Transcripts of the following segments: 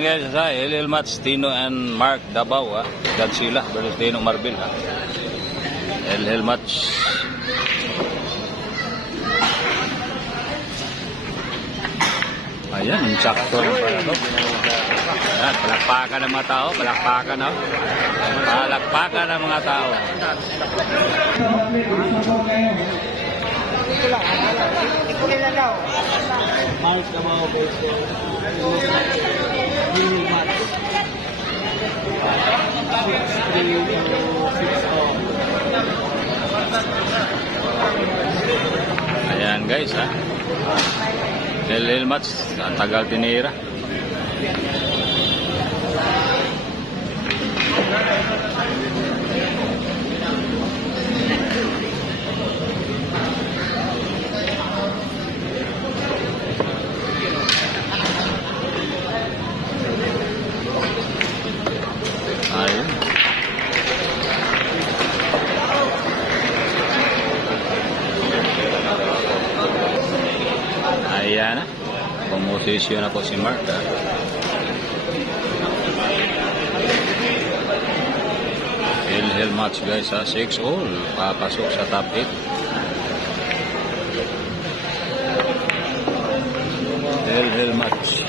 Ayan guys, sa LL Match, Tino and Mark Davao, ha? Godzilla versus Tino Marbil, ha? LL Match. Ayan, yung sakto ng parato. Ayan, palakpakan ng mga tao, palakpakan, ha? Palakpakan ng mga tao. Mark Davao versus LL Match. 6-3 to 6-0. Ayan guys, ha? LL Match, ang tagal tinira. Ayun. Ayan na. Pumosisyon na po si Mark, ha? LL Match guys, ha? 6-all. Papasok sa top 8. LL Match.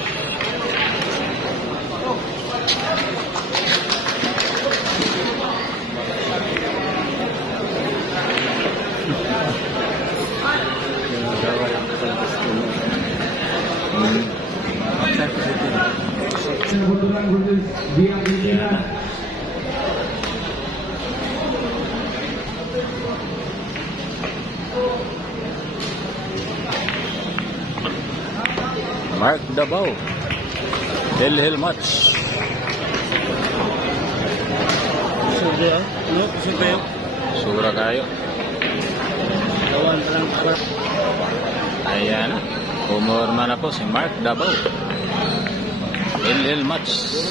Mark Davao, LL Match. Sura kayo. Ayan na. Pumorma na po si Mark Davao. LL Match.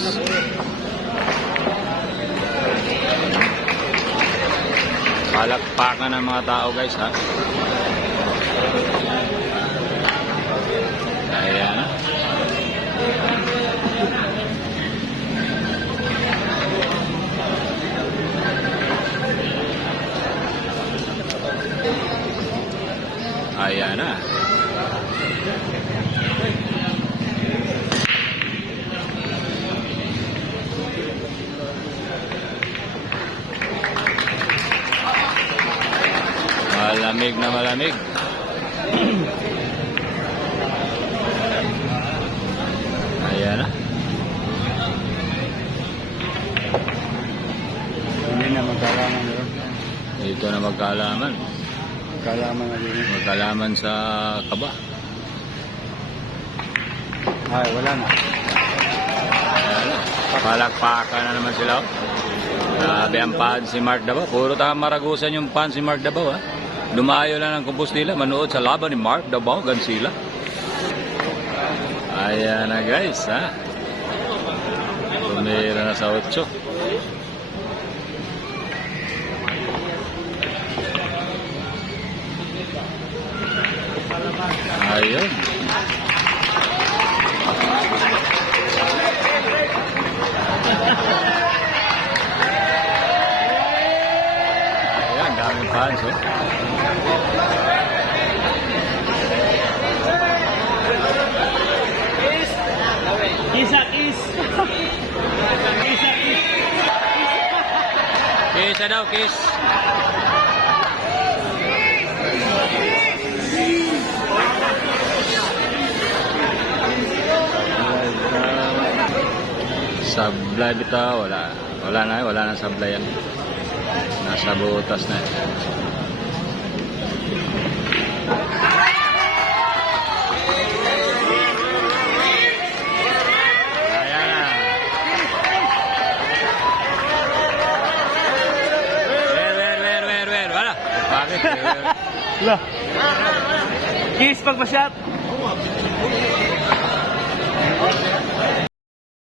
Palakpakan ng mga tao guys, ha? Ayan na. Ayan na. Malamig na malamig. Ayan na. Hindi na magkalaman doon. Dito na magkalaman. Magkalaman na din. Magkalaman sa kaba. Ay, wala na. Ayan na. Palakpakan na naman sila. Grabe ang pan si Mark Davao. Puro maragusan yung pan si Mark Davao, ha? Lumayo lang ng Compostela, manood sa laban ni Mark Davao, Godzilla. Ayan na guys, ha? Tumira na sa 8. Ayun. Ayan, daming fans, oh. Kiss daw, kiss. Sablay bitaw, wala na sablay yan. Nasa butas na. Kiss pag masyat.